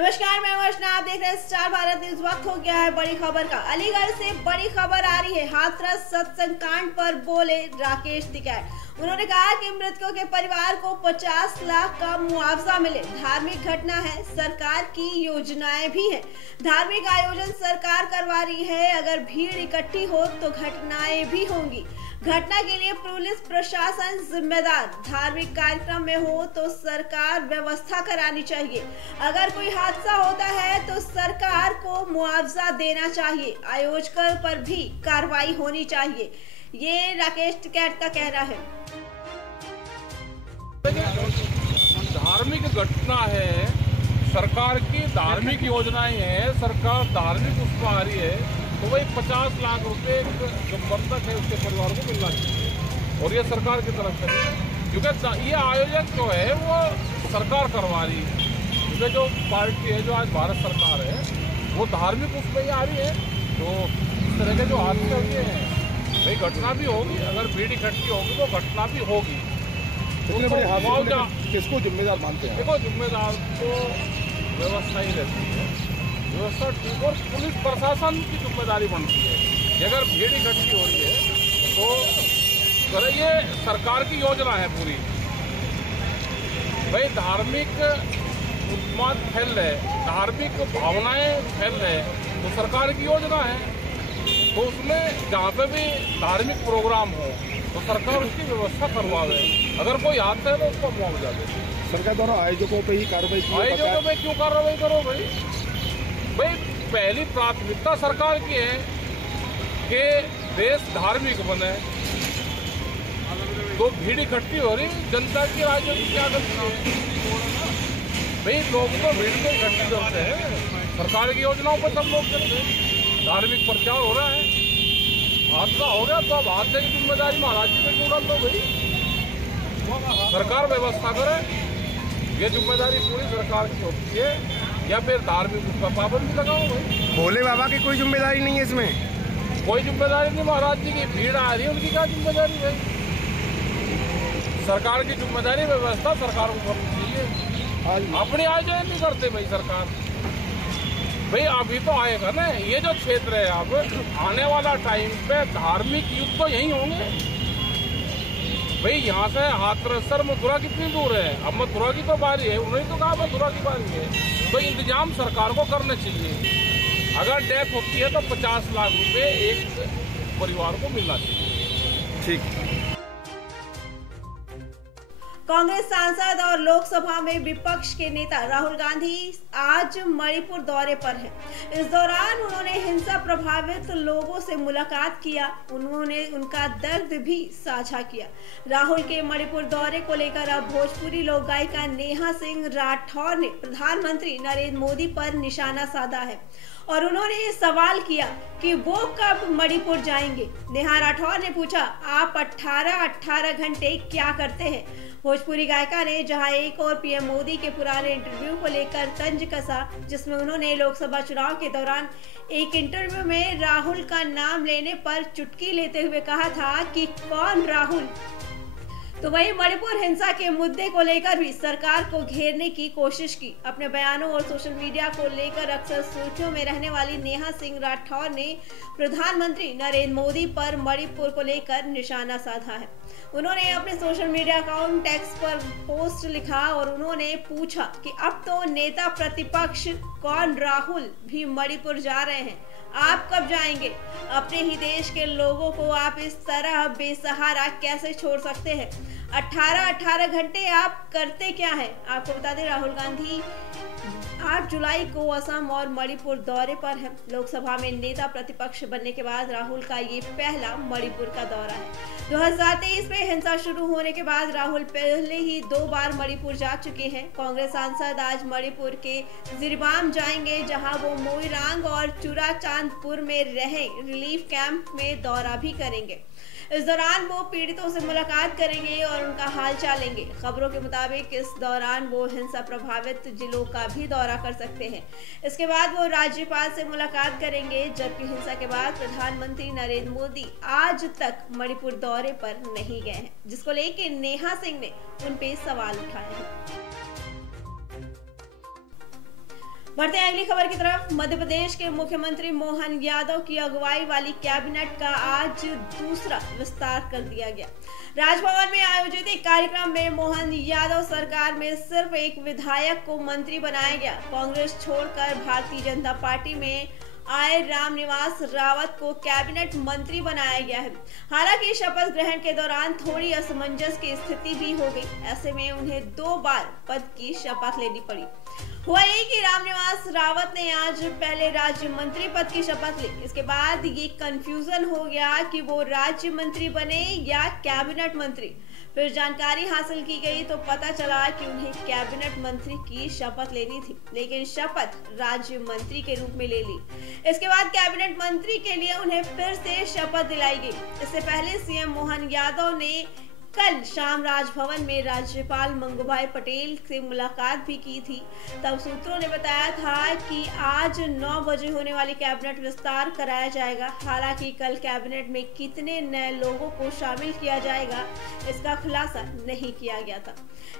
नमस्कार, मैं अर्चना, आप देख रहे हैं स्टार भारत न्यूज। वक्त हो गया है बड़ी खबर का। अलीगढ़ से बड़ी खबर आ रही है। हाथरस सत्संग कांड पर बोले राकेश टिकैत। उन्होंने कहा कि मृतकों के परिवार को 50 लाख का मुआवजा मिले। धार्मिक घटना है, सरकार की योजनाएं भी हैं। धार्मिक आयोजन सरकार करवा रही है। अगर भीड़ इकट्ठी हो तो घटनाएं भी होंगी। घटना के लिए पुलिस प्रशासन जिम्मेदार। धार्मिक कार्यक्रम में हो तो सरकार व्यवस्था करानी चाहिए। अगर कोई हादसा होता है तो सरकार को मुआवजा देना चाहिए। आयोजकों पर भी कार्रवाई होनी चाहिए। ये राकेश टिकैत का कहना है। धार्मिक घटना है, सरकार की धार्मिक योजनाएं हैं, सरकार धार्मिक उसमें आ रही है तो वही 50 लाख रुपए जो बंधक है उसके परिवार को मिलना चाहिए। और ये सरकार की तरफ से, क्योंकि ये आयोजन जो है वो सरकार करवा रही है। क्योंकि जो पार्टी है, जो आज भारत सरकार है, वो धार्मिक उसमें ही आ रही है। तो इस तरह के जो हादसे हुए हैं, भाई घटना भी होगी। अगर भीड़ इकट्ठी होगी तो घटना भी होगी। मुआवजा किसको जिम्मेदार मानते हैं? देखो, जिम्मेदार तो व्यवस्था ही रहती है। व्यवस्था ठीक, और पुलिस प्रशासन की जिम्मेदारी बनती है। अगर भीड़ इकट्ठी हो रही है तो ये सरकार की योजना है पूरी। भाई धार्मिक उन्माद फैल रहे, धार्मिक भावनाएं फैल रहे तो सरकार की योजना है। तो उसमें जहाँ पे भी धार्मिक प्रोग्राम हो तो सरकार उसकी व्यवस्था करवावे। अगर कोई हादसा है तो उसको मुआवजा दे। सरकार द्वारा आयोजकों पे ही कार्रवाई की। आयोजकों पे क्यों कार्रवाई करो भाई? पहली प्राथमिकता सरकार की है कि देश धार्मिक बने। तो भीड़ इकट्ठी हो रही, जनता की राजनीति क्या करती है भाई? लोग तो भीड़ को इकट्ठी करते हैं, सरकार की योजनाओं पर सब लोग करते हैं। धार्मिक प्रचार हो रहा है, हादसा हो गया तो अब हादसे की जिम्मेदारी महाराज जी पे क्यों डाल दो भाई? सरकार व्यवस्था करे, ये जिम्मेदारी पूरी सरकार की होती है। या फिर धार्मिक उसका पाबंदी लगाओ भाई। भोले बाबा की कोई जिम्मेदारी नहीं है इसमें? कोई जिम्मेदारी नहीं। महाराज जी की भीड़ आ रही है, उनकी क्या जिम्मेदारी है? सरकार की जिम्मेदारी व्यवस्था सरकार को करनी चाहिए। अपनी आयोजन नहीं करते भाई सरकार। भाई अभी तो आएगा ना ये जो क्षेत्र है, अब आने वाला टाइम पे धार्मिक युद्ध तो यही होंगे भाई। यहाँ से हाथरस सर मथुरा कितनी दूर है? अब मथुरा की तो बारी है, उन्होंने तो कहा मथुरा की बारी है। तो इंतजाम सरकार को करना चाहिए। अगर डेथ होती है तो 50 लाख रुपए एक परिवार को मिलना चाहिए। ठीक। कांग्रेस सांसद और लोकसभा में विपक्ष के नेता राहुल गांधी आज मणिपुर दौरे पर हैं। इस दौरान उन्होंने हिंसा प्रभावित लोगों से मुलाकात किया। उन्होंने उनका दर्द भी साझा किया। राहुल के मणिपुर दौरे को लेकर अब भोजपुरी लोक गायिका नेहा सिंह राठौर ने प्रधानमंत्री नरेंद्र मोदी पर निशाना साधा है और उन्होंने सवाल किया कि वो कब मणिपुर जाएंगे। नेहा राठौर ने पूछा, आप 18 घंटे क्या करते हैं? भोजपुरी गायिका ने जहां एक और पीएम मोदी के पुराने इंटरव्यू को लेकर तंज कसा, जिसमें उन्होंने लोकसभा चुनाव के दौरान एक इंटरव्यू में राहुल का नाम लेने पर चुटकी लेते हुए कहा था कि कौन राहुल। तो वहीं मणिपुर हिंसा के मुद्दे को लेकर भी सरकार को घेरने की कोशिश की। अपने बयानों और सोशल मीडिया को लेकर अक्सर सुर्खियों में रहने वाली नेहा सिंह राठौर ने प्रधानमंत्री नरेंद्र मोदी पर मणिपुर को लेकर निशाना साधा है। उन्होंने अपने सोशल मीडिया अकाउंट एक्स पर पोस्ट लिखा और उन्होंने पूछा कि अब तो नेता प्रतिपक्ष कौन राहुल भी मणिपुर जा रहे हैं, आप कब जाएंगे? अपने ही देश के लोगों को आप इस तरह बेसहारा कैसे छोड़ सकते हैं? 18 घंटे आप करते क्या है? आपको बता दें, राहुल गांधी 8 जुलाई को असम और मणिपुर दौरे पर है। लोकसभा में नेता प्रतिपक्ष बनने के बाद राहुल का ये पहला मणिपुर का दौरा है। 2023 में हिंसा शुरू होने के बाद राहुल पहले ही 2 बार मणिपुर जा चुके हैं। कांग्रेस सांसद आज मणिपुर के जिरीबाम जाएंगे, जहां वो मोइरांग और चुराचांदपुर में रहे रिलीफ कैंप में दौरा भी करेंगे। इस दौरान वो पीड़ितों से मुलाकात करेंगे और उनका हाल चाल लेंगे। खबरों के मुताबिक इस दौरान वो हिंसा प्रभावित जिलों का भी दौरा कर सकते हैं। इसके बाद वो राज्यपाल से मुलाकात करेंगे, जबकि हिंसा के बाद प्रधानमंत्री नरेंद्र मोदी आज तक मणिपुर दौरे पर नहीं गए हैं, जिसको लेकर नेहा सिंह ने उन पे सवाल उठाए हैं। बढ़ते हैं अगली खबर की तरफ। मध्य प्रदेश के मुख्यमंत्री मोहन यादव की अगुवाई वाली कैबिनेट का आज दूसरा विस्तार कर दिया गया। राजभवन में आयोजित एक कार्यक्रम में मोहन यादव सरकार में सिर्फ एक विधायक को मंत्री बनाया गया। कांग्रेस छोड़कर भारतीय जनता पार्टी में आए रामनिवास रावत को कैबिनेट मंत्री बनाया गया है। हालांकि शपथ ग्रहण के दौरान थोड़ी असमंजस की स्थिति भी हो गई। ऐसे में उन्हें 2 बार पद की शपथ लेनी पड़ी। हुआ ये कि रामनिवास रावत ने आज पहले राज्य मंत्री पद की शपथ ली। इसके बाद ये कंफ्यूजन हो गया कि वो राज्य मंत्री बने या कैबिनेट मंत्री। फिर जानकारी हासिल की गई तो पता चला कि उन्हें कैबिनेट मंत्री की शपथ लेनी थी, लेकिन शपथ राज्य मंत्री के रूप में ले ली। इसके बाद कैबिनेट मंत्री के लिए उन्हें फिर से शपथ दिलाई गई। इससे पहले सीएम मोहन यादव ने कल शाम राजभवन में राज्यपाल मंगूभाई पटेल से मुलाकात भी की थी। तब सूत्रों ने बताया था कि आज 9 बजे होने वाली कैबिनेट विस्तार कराया जाएगा। हालांकि कल कैबिनेट में कितने नए लोगों को शामिल किया जाएगा इसका खुलासा नहीं किया गया था,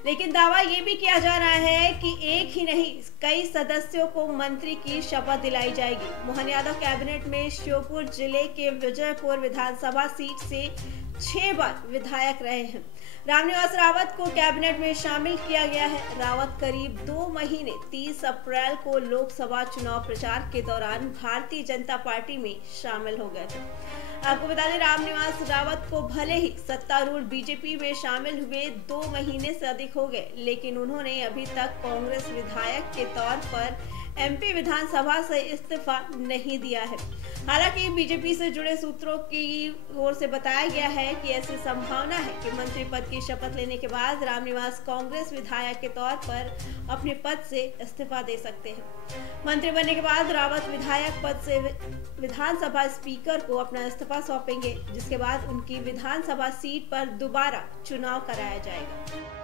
लेकिन दावा ये भी किया जा रहा है कि एक ही नहीं कई सदस्यों को मंत्री की शपथ दिलाई जाएगी। मोहन यादव कैबिनेट में श्योपुर जिले के विजयपुर विधानसभा सीट से 6 बार विधायक रहे हैं। रामनिवास रावत को कैबिनेट में शामिल किया गया है। रावत करीब 2 महीने 30 अप्रैल को लोकसभा चुनाव प्रचार के दौरान भारतीय जनता पार्टी में शामिल हो गए थे। आपको बता दें, रामनिवास रावत को भले ही सत्तारूढ़ बीजेपी में शामिल हुए 2 महीने से अधिक हो गए, लेकिन उन्होंने अभी तक कांग्रेस विधायक के तौर पर एमपी विधानसभा से इस्तीफा नहीं दिया है। हालांकि बीजेपी से जुड़े सूत्रों की ओर से बताया गया है कि ऐसी संभावना है कि मंत्री पद की शपथ लेने के बाद रामनिवास कांग्रेस विधायक के तौर पर अपने पद से इस्तीफा दे सकते हैं। मंत्री बनने के बाद रावत विधायक पद से विधानसभा स्पीकर को अपना इस्तीफा सौंपेंगे, जिसके बाद उनकी विधानसभा सीट पर दोबारा चुनाव कराया जाएगा।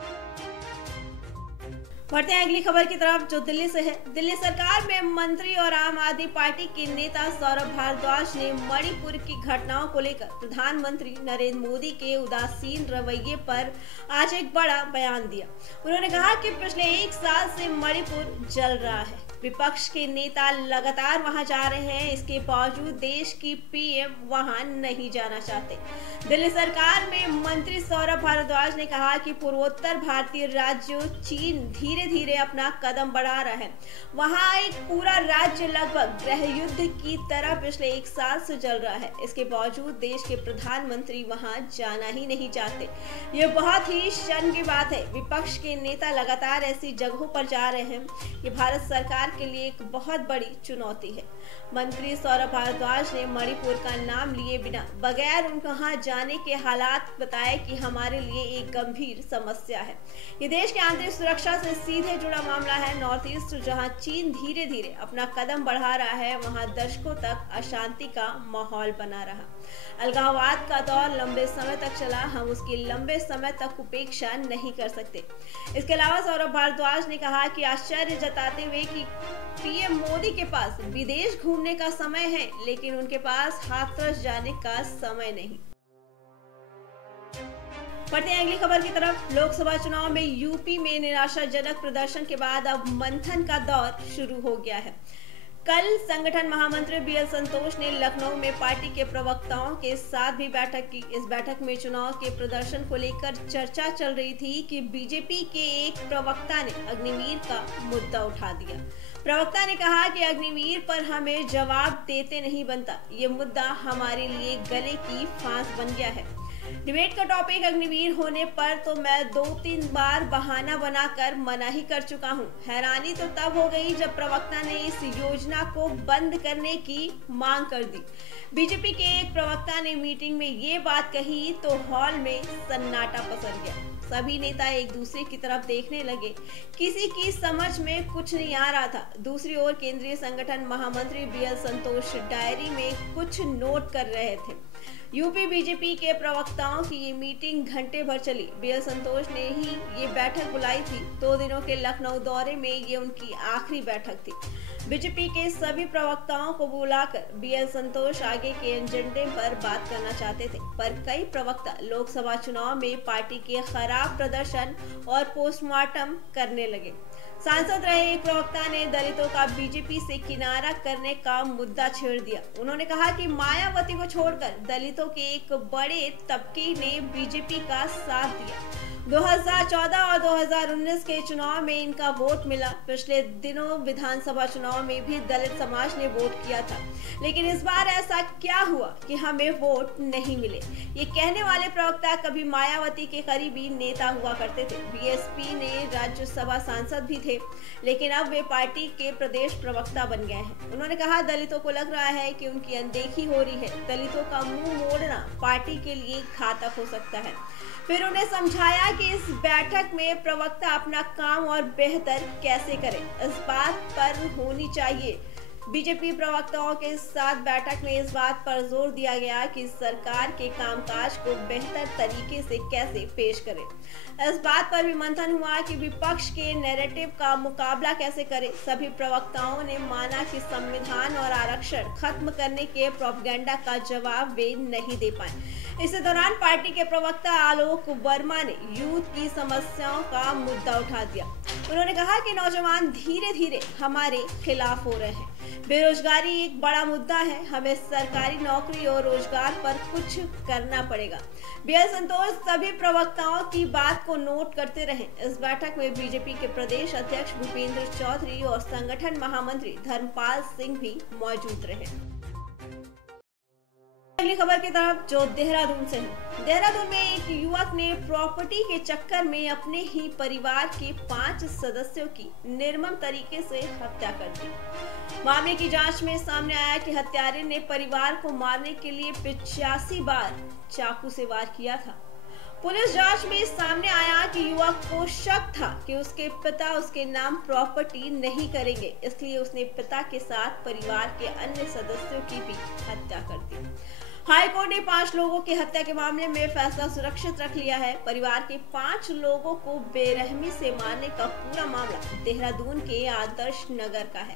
बढ़ते हैं अगली खबर की तरफ, जो दिल्ली से है। दिल्ली सरकार में मंत्री और आम आदमी पार्टी के नेता सौरभ भारद्वाज ने मणिपुर की घटनाओं को लेकर प्रधानमंत्री नरेंद्र मोदी के उदासीन रवैये पर आज एक बड़ा बयान दिया। उन्होंने कहा कि पिछले 1 साल से मणिपुर जल रहा है। विपक्ष के नेता लगातार वहां जा रहे हैं, इसके बावजूद देश की पीएम वहां नहीं जाना चाहते। दिल्ली सरकार में मंत्री सौरभ भारद्वाज ने कहा कि पूर्वोत्तर भारतीय राज्यों चीन धीरे धीरे अपना कदम बढ़ा रहा है। वहां एक पूरा राज्य लगभग गृह युद्ध की तरह पिछले 1 साल से जल रहा है। इसके बावजूद देश के प्रधानमंत्री वहां जाना ही नहीं चाहते। ये बहुत ही शर्म की बात है। विपक्ष के नेता लगातार ऐसी जगहों पर जा रहे हैं, ये भारत सरकार के लिए एक बहुत बड़ी चुनौती है। मंत्री सौरभ भारद्वाज ने मणिपुर का नाम लिए बिना बगैर वहां जाने के हालात बताए कि हमारे लिए एक गंभीर समस्या है। ये देश की आंतरिक सुरक्षा से सीधे जुड़ा मामला है। नॉर्थ ईस्ट जहां चीन धीरे धीरे अपना कदम बढ़ा रहा है, वहां दशकों तक अशांति का माहौल बना रहा। अलगाववाद का दौर लंबे समय तक चला, हम उसकी लंबे समय तक उपेक्षा नहीं कर सकते। इसके अलावा सौरभ भारद्वाज ने कहा कि आश्चर्य जताते हुए कि पीएम मोदी के पास विदेश घूमने का समय है, लेकिन उनके पास हाथरस जाने का समय नहीं। बढ़ते हैं अगली खबर की तरफ। लोकसभा चुनाव में यूपी में निराशाजनक प्रदर्शन के बाद अब मंथन का दौर शुरू हो गया है। कल संगठन महामंत्री बीएल संतोष ने लखनऊ में पार्टी के प्रवक्ताओं के साथ भी बैठक की। इस बैठक में चुनाव के प्रदर्शन को लेकर चर्चा चल रही थी कि बीजेपी के एक प्रवक्ता ने अग्निवीर का मुद्दा उठा दिया। प्रवक्ता ने कहा कि अग्निवीर पर हमें जवाब देते नहीं बनता, ये मुद्दा हमारे लिए गले की फांस बन गया है। डिबेट का टॉपिक अग्निवीर होने पर तो मैं 2-3 बार बहाना बनाकर मना ही कर चुका हूं। हैरानी तो तब हो गई जब प्रवक्ता ने इस योजना को बंद करने की मांग कर दी। बीजेपी के एक प्रवक्ता ने मीटिंग में ये बात कही तो हॉल में सन्नाटा पसर गया। सभी नेता एक दूसरे की तरफ देखने लगे, किसी की समझ में कुछ नहीं आ रहा था। दूसरी ओर केंद्रीय संगठन महामंत्री बीएल संतोष डायरी में कुछ नोट कर रहे थे। यूपी बीजेपी के प्रवक्ताओं की ये मीटिंग घंटे भर चली। बीएल संतोष ने ही ये बैठक बुलाई थी। 2 दिनों के लखनऊ दौरे में ये उनकी आखिरी बैठक थी। बीजेपी के सभी प्रवक्ताओं को बुलाकर बीएल संतोष आगे के एजेंडे पर बात करना चाहते थे, पर कई प्रवक्ता लोकसभा चुनाव में पार्टी के खराब प्रदर्शन और पोस्टमार्टम करने लगे। सांसद रहे एक प्रवक्ता ने दलितों का बीजेपी से किनारा करने का मुद्दा छेड़ दिया। उन्होंने कहा कि मायावती को छोड़कर दलितों के एक बड़े तबके ने बीजेपी का साथ दिया। 2014 और 2019 के चुनाव में इनका वोट मिला। पिछले दिनों विधानसभा चुनाव में भी दलित समाज ने वोट किया था, लेकिन इस बार ऐसा क्या हुआ कि हमें वोट नहीं मिले। ये कहने वाले प्रवक्ता कभी मायावती के करीबी नेता हुआ करते थे। बीएसपी ने राज्यसभा सांसद भी थे, लेकिन अब वे पार्टी के प्रदेश प्रवक्ता बन गए हैं। उन्होंने कहा, दलितों को लग रहा है कि उनकी अनदेखी हो रही है। दलितों का मुंह मोड़ना पार्टी के लिए घातक हो सकता है। फिर उन्हें समझाया कि इस बैठक में प्रवक्ता अपना काम और बेहतर कैसे करें, इस बात पर होनी चाहिए। बीजेपी प्रवक्ताओं के साथ बैठक में इस बात पर जोर दिया गया कि सरकार के कामकाज को बेहतर तरीके से कैसे पेश करें। इस बात पर भी मंथन हुआ कि विपक्ष के नैरेटिव का मुकाबला कैसे करें। सभी प्रवक्ताओं ने माना कि संविधान और आरक्षण खत्म करने के प्रोपेगेंडा का जवाब वे नहीं दे पाए। इस दौरान पार्टी के प्रवक्ता आलोक वर्मा ने यूथ की समस्याओं का मुद्दा उठा दिया। उन्होंने कहा कि नौजवान धीरे धीरे हमारे खिलाफ हो रहे हैं। बेरोजगारी एक बड़ा मुद्दा है। हमें सरकारी नौकरी और रोजगार पर कुछ करना पड़ेगा। बीएल संतोष सभी प्रवक्ताओं की बात को नोट करते रहे। इस बैठक में बीजेपी के प्रदेश अध्यक्ष भूपेंद्र चौधरी और संगठन महामंत्री धर्मपाल सिंह भी मौजूद रहे। अगली खबर की तरफ, जो देहरादून से है। देहरादून में एक युवक ने प्रॉपर्टी के चक्कर में अपने ही परिवार के 5 सदस्यों की निर्मम तरीके से हत्या कर दी। मामले की जांच में सामने आया कि हत्यारे ने परिवार को मारने के लिए 85 बार चाकू से वार किया था। पुलिस जांच में सामने आया कि युवक को शक था कि उसके पिता उसके नाम प्रॉपर्टी नहीं करेंगे, इसलिए उसने पिता के साथ परिवार के अन्य सदस्यों की भी हत्या कर दी। हाई कोर्ट ने 5 लोगों की हत्या के मामले में फैसला सुरक्षित रख लिया है। परिवार के 5 लोगों को बेरहमी से मारने का पूरा मामला देहरादून के आदर्श नगर का है।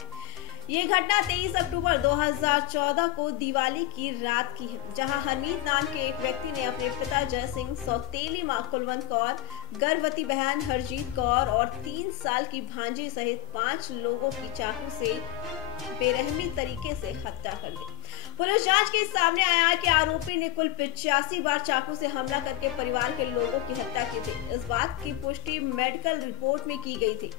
ये घटना 23 अक्टूबर 2014 को दिवाली की रात की है, जहां हरमीत नाम के एक व्यक्ति ने अपने पिता जय सिंह, सौतेली मां कुलवंत कौर, गर्भवती बहन हरजीत कौर और 3 साल की भांजी सहित 5 लोगों की चाकू से बेरहमी तरीके से हत्या कर दी। पुलिस जांच के सामने आया कि आरोपी ने कुल 85 बार चाकू से हमला करके परिवार के लोगों की हत्या की थी। इस बात की पुष्टि मेडिकल रिपोर्ट में की गई थी।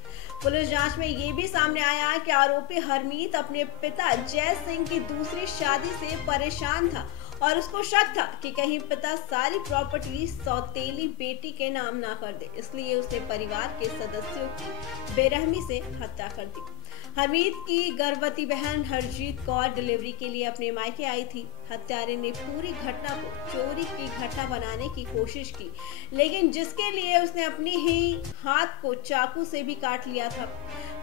पुलिस जांच में ये भी सामने आया कि आरोपी हरमीत अपने पिता जय सिंह की दूसरी शादी से परेशान था और उसको शक था कि कहीं पिता सारी प्रॉपर्टी सौतेली बेटी के नाम ना कर दे, इसलिए उसने परिवार के सदस्यों की बेरहमी से हत्या कर दी। हरमीत की गर्भवती बहन हरजीत कौर डिलीवरी के लिए अपने मायके आई थी। हत्यारे ने पूरी घटना को चोरी की घटना बनाने की कोशिश की, लेकिन जिसके लिए उसने अपनी ही हाथ को चाकू से भी काट लिया था।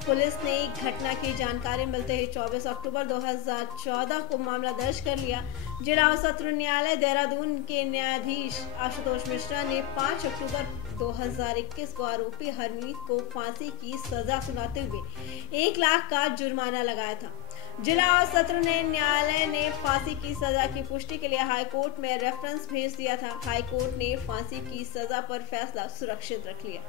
पुलिस ने घटना की जानकारी मिलते ही 24 अक्टूबर 2014 को मामला दर्ज कर लिया। जिला और सत्र न्यायालय देहरादून के न्यायाधीश आशुतोष मिश्रा ने 5 अक्टूबर 2021 को आरोपी हरमीत को फांसी की सजा सुनाते हुए 1 लाख का जुर्माना लगाया था। जिला और सत्र न्यायालय ने फांसी की सजा की पुष्टि के लिए हाई कोर्ट में रेफरेंस भेज दिया था। हाई कोर्ट ने फांसी की सजा पर फैसला सुरक्षित रख लिया।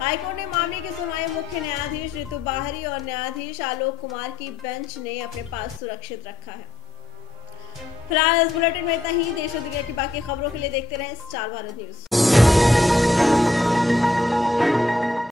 हाई कोर्ट ने मामले की सुनवाई मुख्य न्यायाधीश ऋतु बाहरी और न्यायाधीश आलोक कुमार की बेंच ने अपने पास सुरक्षित रखा है। फिलहाल इस बुलेटिन में इतना ही। देश और दुनिया की बाकी खबरों के लिए देखते रहें स्टार भारत न्यूज।